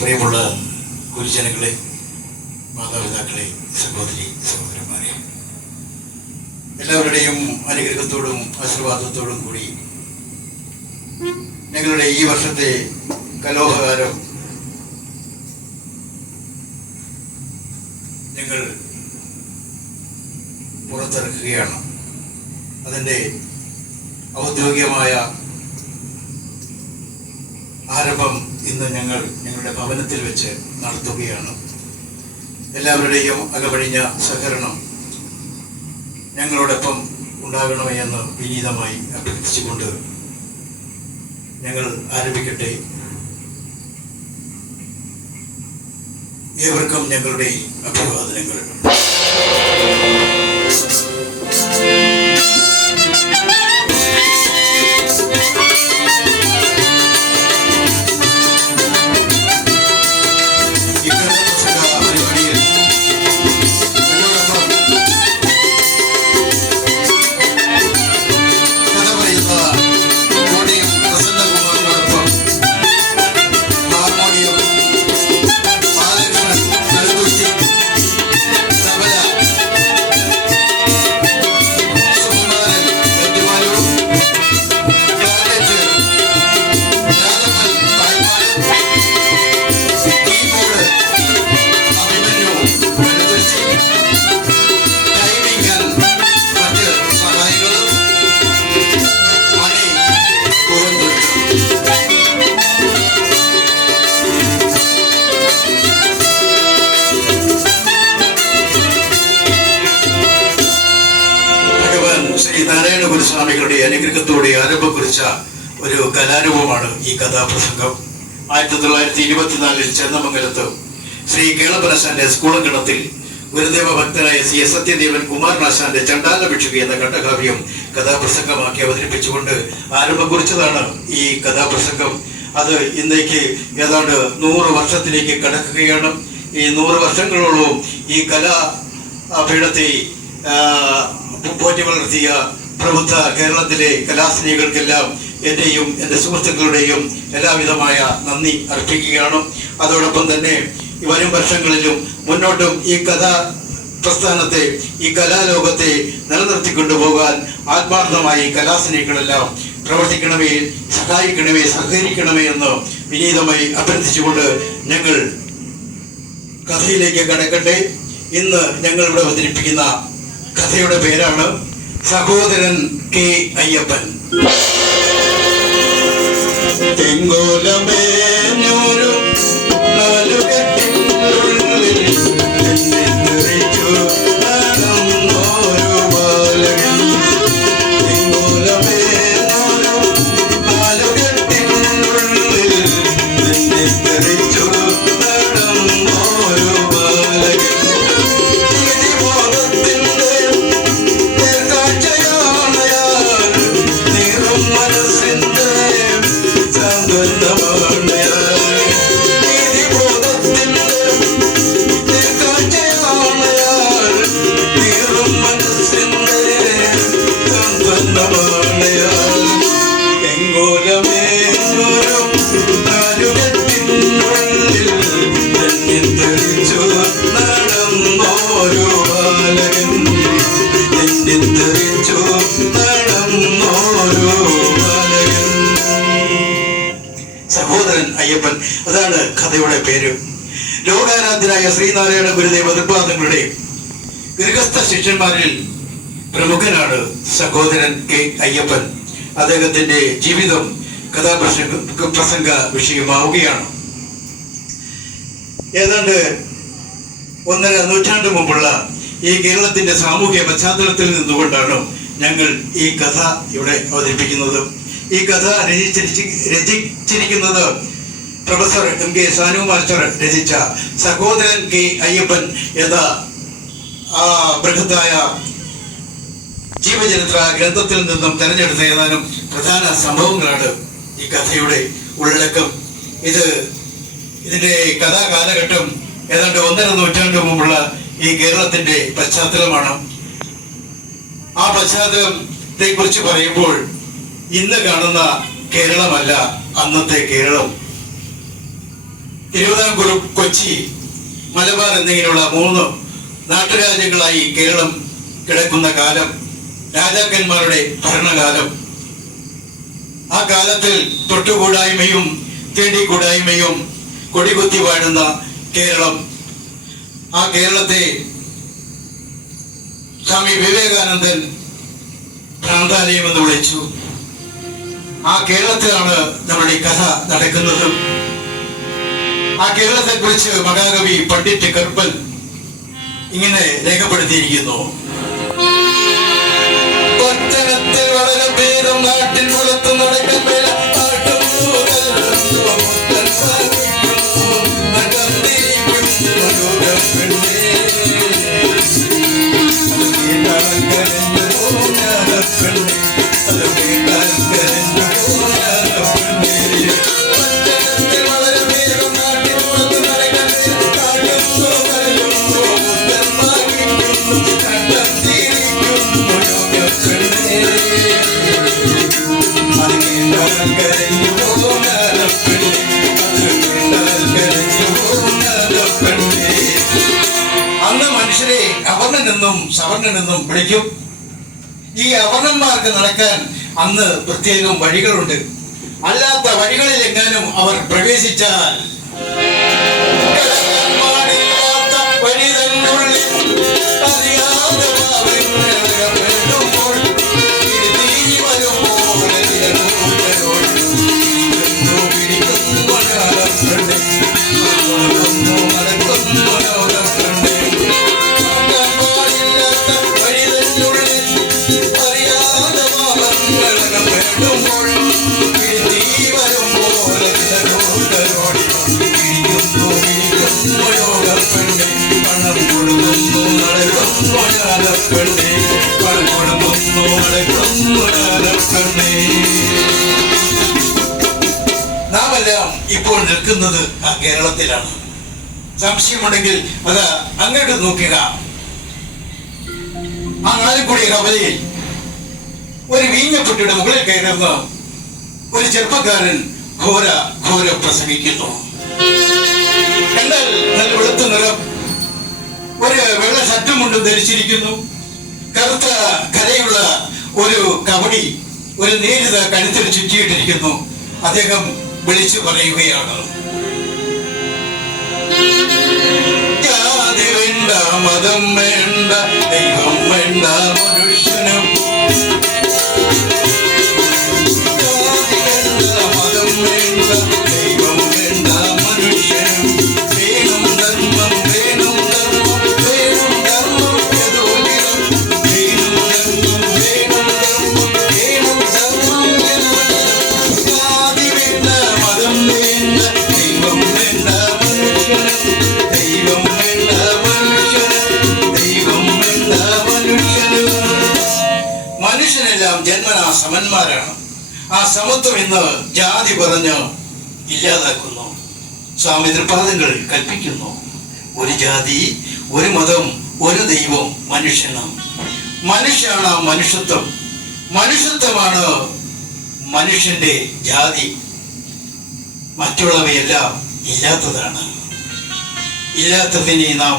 പ്രിയമുള്ള ഗുരുജനങ്ങളെ, മാതാപിതാക്കളെ, സഹോദരി സഹോദരന്മാരെ, എല്ലാവരുടെയും അനുഗ്രഹത്തോടും ആശീർവാദത്തോടും കൂടി ഞങ്ങളുടെ ഈ വർഷത്തെ കലോപകാരം ഞങ്ങൾ പുറത്തിറക്കുകയാണ്. അതിൻ്റെ ഔദ്യോഗികമായ ആരംഭം ഇന്ന് ഞങ്ങളുടെ ഭവനത്തിൽ വെച്ച് നടത്തുകയാണ്. എല്ലാവരുടെയും അകമഴിഞ്ഞ സഹകരണം ഞങ്ങളോടൊപ്പം ഉണ്ടാകണമെന്ന് വിനീതമായി അഭ്യർത്ഥിച്ചുകൊണ്ട് ഞങ്ങൾ ആരംഭിക്കട്ടെ. ഏവർക്കും ഞങ്ങളുടെ അഭിവാദനങ്ങൾ. സ്വാമികളുടെ അനുഗ്രഹത്തോടെ ആരംഭം കുറിച്ച ഒരു കലാരൂപമാണ് ഈ കഥാപ്രസംഗം. 1924 ചേന്നമംഗലത്ത് ശ്രീ കേളപ്പനാശാന്റെ സ്കൂളങ്കണത്തിൽ ഗുരുദേവ ഭക്തനായ സി എസ് സത്യദേവൻ കുമാരനാശാന്റെ ചണ്ടാല ഭിക്ഷുക എന്ന ഘട്ടകാവ്യം കഥാപ്രസംഗമാക്കി അവതരിപ്പിച്ചുകൊണ്ട് ആരംഭം കുറിച്ചതാണ് ഈ കഥാപ്രസംഗം. അത് ഇന്നേക്ക് ഏതാണ്ട് 100 വർഷത്തിലേക്ക് കടക്കുകയാണ്. ഈ 100 വർഷങ്ങളോളം ഈ കലാപീഠത്തെ പോറ്റി വളർത്തിയ പ്രബുദ്ധ കേരളത്തിലെ കലാസ്നേഹികൾക്കെല്ലാം എൻ്റെയും എൻ്റെ സുഹൃത്തുക്കളുടെയും എല്ലാവിധമായ നന്ദി അർപ്പിക്കുകയാണ്. അതോടൊപ്പം തന്നെ വരും വർഷങ്ങളിലും മുന്നോട്ടും ഈ കഥാ പ്രസ്ഥാനത്തെ, ഈ കലാലോകത്തെ നിലനിർത്തിക്കൊണ്ടുപോകാൻ ആത്മാർത്ഥമായി കലാസ്നേഹികളെല്ലാം പ്രവർത്തിക്കണമേ, സഹായിക്കണമേ, സഹകരിക്കണമേ എന്ന് വിനീതമായി അഭ്യർത്ഥിച്ചുകൊണ്ട് ഞങ്ങൾ കഥയിലേക്ക് കടക്കട്ടെ. ഇന്ന് ഞങ്ങൾ ഇവിടെ അവതരിപ്പിക്കുന്ന കഥയുടെ പേരാണ് സഹോദരൻ കെ അയ്യപ്പൻ. സഹോദരൻ അയ്യപ്പൻ, അതാണ് കഥയുടെ പേര്. ലോകാരാധ്യനായ ശ്രീനാരായണ ഗുരുദേവ തൃപാദങ്ങളുടെ ഗൃഹസ്ഥ ശിഷ്യന്മാരിൽ പ്രമുഖനാണ് സഹോദരൻ കെ അയ്യപ്പൻ. അദ്ദേഹത്തിന്റെ ജീവിതം കഥാപ്രസംഗ വിഷയമാവുകയാണ്. ഏതാണ്ട് 1.5 നൂറ്റാണ്ട് മുമ്പുള്ള ഈ കേരളത്തിന്റെ സാമൂഹ്യ പശ്ചാത്തലത്തിൽ നിന്നുകൊണ്ടാണ് ഞങ്ങൾ ഈ കഥ ഇവിടെ അവതരിപ്പിക്കുന്നത്. ഈ കഥ രചിച്ചിരിക്കുന്നത് professor M K Sanu master രചിച്ച സഹോദരൻ കെ അയ്യപ്പൻ എന്ന ബൃഹത്തായ ജീവചരിത്ര ഗ്രന്ഥത്തിൽ നിന്നും തെരഞ്ഞെടുത്ത ഏതാനും പ്രധാന സംഭവങ്ങളാണ് ഈ കഥയുടെ ഉള്ളടക്കം. ഇതിന്റെ കഥാകാലഘട്ടം ഏതാണ്ട് 1.5 നൂറ്റാണ്ട് മുമ്പുള്ള ഈ കേരളത്തിന്റെ പശ്ചാത്തലമാണ്. ആ പശ്ചാത്തലത്തെ കുറിച്ച് പറയുമ്പോൾ ഇന്ന് കാണുന്ന കേരളമല്ല അന്നത്തെ കേരളം. തിരുവിതാംകൂർ, കൊച്ചി, മലബാർ എന്നിങ്ങനെയുള്ള 3 നാട്ടുരാജ്യങ്ങളായി കേരളം കിടക്കുന്ന കാലം, രാജാക്കന്മാരുടെ ഭരണകാലം. ആ കാലത്തിൽ തൊട്ടുകൂടായ്മയും തീണ്ടിക്കൂടായ്മയും കൊടികുത്തി വാഴുന്ന കേരളം. ആ കേരളത്തെ സ്വാമി വിവേകാനന്ദൻ ഭ്രാന്താലയം എന്ന് വിളിച്ചു. ആ കേരളത്തിലാണ് നമ്മുടെ ഈ കഥ നടക്കുന്നത്. ആ കേരളത്തെ കുറിച്ച് മഹാകവി പണ്ഡിറ്റ് കർപ്പൻ ഇങ്ങനെ രേഖപ്പെടുത്തിയിരിക്കുന്നു. പട്ടണത്തിൽ വളരെ ഭേദം, നാട്ടിൻ പുറത്ത് നടക്കാൻ വേല, സവർണനെന്നും വിളിക്കും. ഈ അവർണന്മാർക്ക് നടക്കാൻ അന്ന് പ്രത്യേകം വഴികളുണ്ട്. അല്ലാത്ത വഴികളിൽ എങ്ങാനും അവർ പ്രവേശിച്ചാൽ വഴി തന്നുള്ളിൽ അറിയാതെ നാമെല്ലാം ഇപ്പോൾ നിൽക്കുന്നത് ആ കേരളത്തിലാണ്. സംശയമുണ്ടെങ്കിൽ അത് അങ്ങോട്ട് നോക്കുക. ആ ആലക്കുടി കവലയിൽ ഒരു വീഞ്ഞപ്പെട്ടിയുടെ മുകളിൽ കയറുന്ന ഒരു ചെറുപ്പക്കാരൻ ഘോര പ്രസംഗിക്കുന്നു. എന്നാൽ നല്ല വെളുത്ത നിറം, ഒരു വെള്ള ഷർട്ടും മുണ്ടും ധരിച്ചിരിക്കുന്നു. കറുത്ത കരയുള്ള ഒരു കവടി, ഒരു നേരിത കഴുത്തിൽ ചുറ്റിയിട്ടിരിക്കുന്നു. അദ്ദേഹം വിളിച്ചു പറയുകയാണ്, ജാതി വേണ്ട, മതം വേണ്ട, ദൈവം വേണ്ട, മനുഷ്യനും മതം വേണ്ട, ദൈവം വേണ്ട, മനുഷ്യനും വേണം ധർമ്മം, വേണം ധർമ്മം, വേണം ധർമ്മം, വേണം ധർമ്മം, വേണം ധർമ്മം, വേണം ധർമ്മം. ജാതി വേണ്ട, മതം വേണ്ട, ദൈവം വേണ്ട, മനുഷ്യനും ദൈവം വേണ്ട, മനുഷ്യനും ദൈവം വേണ്ട, മനുഷ്യനും. മനുഷ്യനെല്ലാം ജന്മനാ സമന്മാരാണ്. ആ സമത്വം ഇന്ന് ജാതി പറഞ്ഞ് ഇല്ലാതാക്കുന്നു. സ്വാമി തൃപാദങ്ങൾ കൽപ്പിക്കുന്നു, ഒരു ജാതി, ഒരു മതം, ഒരു ദൈവം, മനുഷ്യനും. മനുഷ്യനാണ് മനുഷ്യത്വം. മനുഷ്യത്വമാണ് മനുഷ്യന്റെ ജാതി. മറ്റുള്ളവയെല്ലാം ഇല്ലാത്തതാണ്. ഇല്ലാത്തതിനെ നാം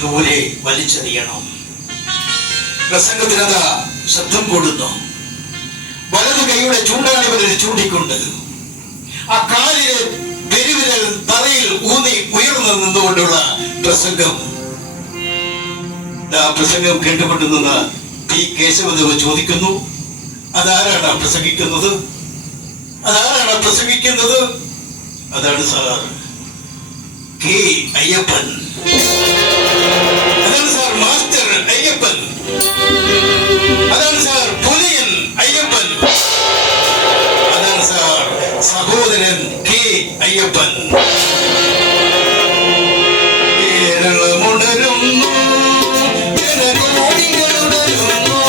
ദൂരെ വലിച്ചെറിയണം. പ്രസംഗത്തിനതാ ശബ്ദം കൂടുന്നു. വലതു കൈയുടെ ചൂണ്ടാണിവിരൽ ചൂണ്ടിക്കൊണ്ട് ആ കാലിലെ പെരുവിരൽ തറയിൽ ഊന്നി ഉയർന്നു നിന്നുകൊണ്ടുള്ള പ്രസംഗം. ആ പ്രസംഗം കേട്ടുകൊണ്ട് നിന്ന് പി കേശവദേവ് ചോദിക്കുന്നു, അതാരാണ് പ്രസംഗിക്കുന്നത്? അതാരാണ് പ്രസംഗിക്കുന്നത്? അതാണ് സാർ കെ അയ്യപ്പൻ. അതാണ് സാർ മാസ്റ്റർ അയ്യപ്പൻ. അതാണ് സാർ പുലിയൻ അയ്യപ്പൻ. അതാണ് സാർ സഹോദരൻ കെ അയ്യപ്പൻ. കേരളമുണരുന്നു, ജനകോടികളുണരുന്നു,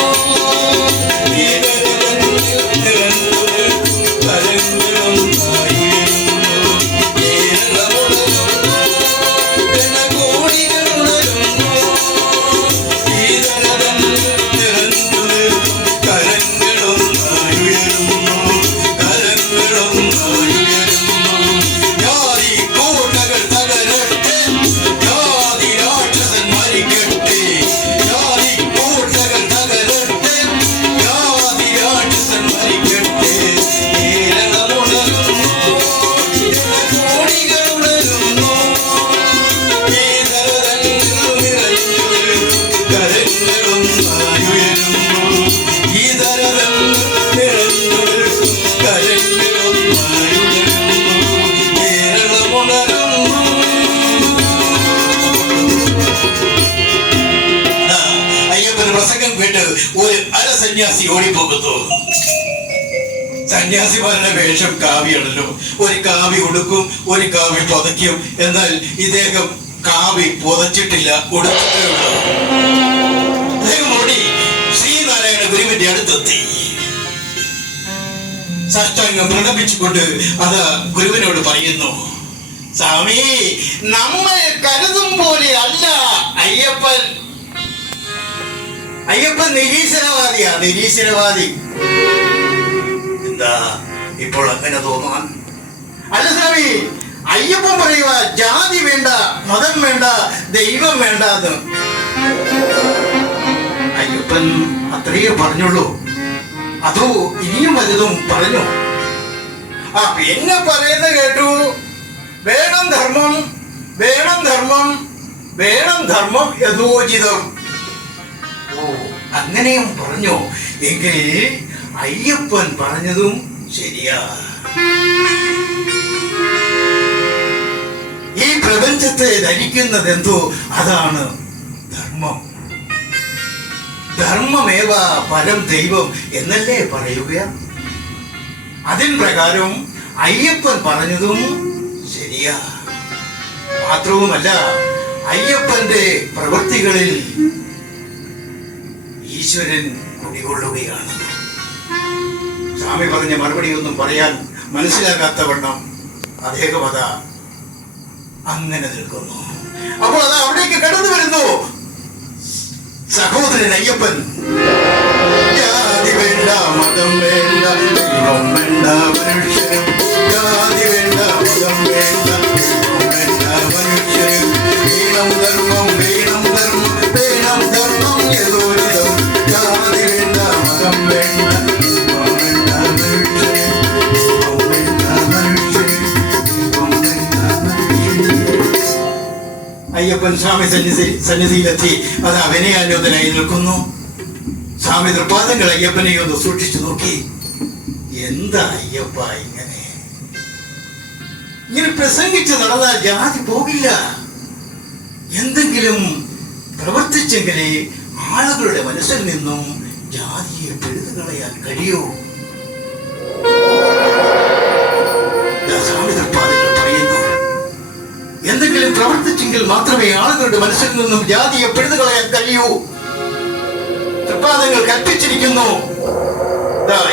സന്യാസി ഓടിപ്പോകുന്നു. സന്യാസിമാരുടെ വേഷം കാവിയാണല്ലോ. ഒരു കാവി ഉടുക്കും, ഒരു കാവി പുതയ്ക്കും. എന്നാൽ ഇദ്ദേഹം കാവി പുതച്ചിട്ടില്ല, ഉടുത്തിട്ടേ ഉള്ളൂ. അദ്ദേഹം ഓടി ശ്രീനാരായണ ഗുരുവിന്റെ അടുത്തെത്തി. സാഷ്ടാംഗം പ്രണമിച്ചുകൊണ്ട് അത് ഗുരുവിനോട് പറയുന്നു, സ്വാമി, നമ്മൾ കരുതും പോലെ അല്ല അയ്യപ്പൻ. അയ്യപ്പൻ നിരീശ്വരവാദിയാ, നിരീശ്വരവാദി. എന്താ ഇപ്പോൾ അങ്ങനെ തോന്നാൻ? അല്ല സ്വാമി, അയ്യപ്പൻ പറയുക ജാതി വേണ്ട, മതം വേണ്ട, ദൈവം വേണ്ട എന്ന്. അയ്യപ്പൻ അത്രയേ പറഞ്ഞുള്ളൂ? അതോ ഇനിയും വലുതും പറഞ്ഞു? ആ പിന്നെ പറയുന്നത് കേട്ടു, വേണം ധർമ്മം, വേണം ധർമ്മം, വേണം ധർമ്മം യഥോചിതം. ഓ, അങ്ങനെയും പറഞ്ഞു. എങ്കിൽ അയ്യപ്പൻ പറഞ്ഞതും ശരിയാ. ഈ പ്രപഞ്ചത്തെ ധരിക്കുന്നത് എന്തോ അതാണ് ധർമ്മം. ധർമ്മമേവ പരം ദൈവം എന്നല്ലേ പറയുക? അതിൻ പ്രകാരം അയ്യപ്പൻ പറഞ്ഞതും ശരിയാ. മാത്രവുമല്ല, അയ്യപ്പന്റെ പ്രവൃത്തികളിൽ ഈശ്വരൻ കുടികൊള്ളുകയാണ്. സ്വാമി പറഞ്ഞ മറുപടി ഒന്നും പറയാൻ മനസ്സിലാകാത്തവണ്ണം അദ്ദേഹം അതാ അങ്ങനെ നിൽക്കുന്നു. അപ്പോൾ അത് അവിടേക്ക് കടന്നു വരുന്നു സഹോദരൻ അയ്യപ്പൻ. ജാതി വേണ്ട, മതം വേണ്ട, ദൈവം വേണ്ട മനുഷ്യനും. ജാതി വേണ്ട, മതം വേണ്ട, ദൈവം വേണ്ട മനുഷ്യനും. വേണം ധർമ്മം, വേണം ധർമ്മം, വേണം ധർമ്മം യഥോചിതം. ജാതി വേണ്ട, മതം വേണ്ട, ദൈവം വേണ്ട മനുഷ്യനും. ദൈവം വേണ്ട മനുഷ്യനും, ദൈവം വേണ്ട മനുഷ്യനും. അയ്യപ്പൻ സ്വാമി സന്നിധിയിലെത്തി അത് അവനയാലോചനായി നിൽക്കുന്നു. സ്വാമി തൃപ്പാദങ്ങൾ അയ്യപ്പനെ ഒന്ന് സൂക്ഷിച്ചു നോക്കി. എന്താ അയ്യപ്പ ഇങ്ങനെ പ്രസംഗിച്ച് നടന്നാൽ ജാതി പോകില്ല. എന്തെങ്കിലും പ്രവർത്തിച്ചെങ്കിലേ ആളുകളുടെ മനസ്സിൽ നിന്നും ജാതിയെ പിഴുതു കളയാൻ കഴിയൂ. സ്വാമി തൃപ്പാദങ്ങൾ പറയുന്നു, എന്തെങ്കിലും പ്രവർത്തിച്ചെങ്കിൽ മാത്രമേ ആളുകളുടെ മനസ്സിൽ നിന്നും ജാതിയെ പിഴുതു കളയാൻ കഴിയൂ. തൃപ്പാദങ്ങൾ കൽപ്പിച്ചിരിക്കുന്നു,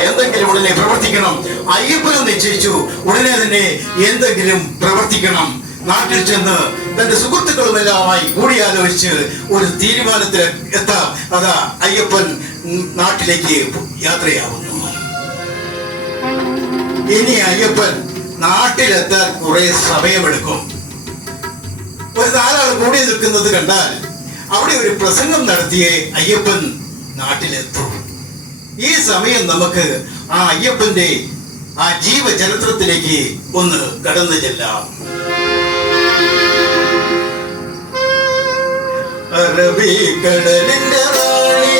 എന്തെങ്കിലും ഉടനെ പ്രവർത്തിക്കണം. അയ്യപ്പനും നിശ്ചയിച്ചു ഉടനെ തന്നെ എന്തെങ്കിലും പ്രവർത്തിക്കണം. നാട്ടിൽ ചെന്ന് തന്റെ സുഹൃത്തുക്കളുമെല്ലാമായി കൂടിയാലോചിച്ച് ഒരു തീരുമാനത്തിൽ എത്താം. അതാ അയ്യപ്പൻ നാട്ടിലേക്ക് യാത്രയാവുന്നു. ഇനി അയ്യപ്പൻ നാട്ടിലെത്താൻ കുറെ സമയമെടുക്കും. ഒരു നാലാൾ കൂടി നിൽക്കുന്നത് കണ്ടാൽ അവിടെ ഒരു പ്രസംഗം നടത്തിയേ അയ്യപ്പൻ നാട്ടിലെത്തും. ഈ സമയം നമുക്ക് ആ അയ്യപ്പന്റെ ആ ജീവചരിത്രത്തിലേക്ക് ഒന്ന് കടന്നു ചെല്ലാം. അറബിക്കടലിന്റെ റാണി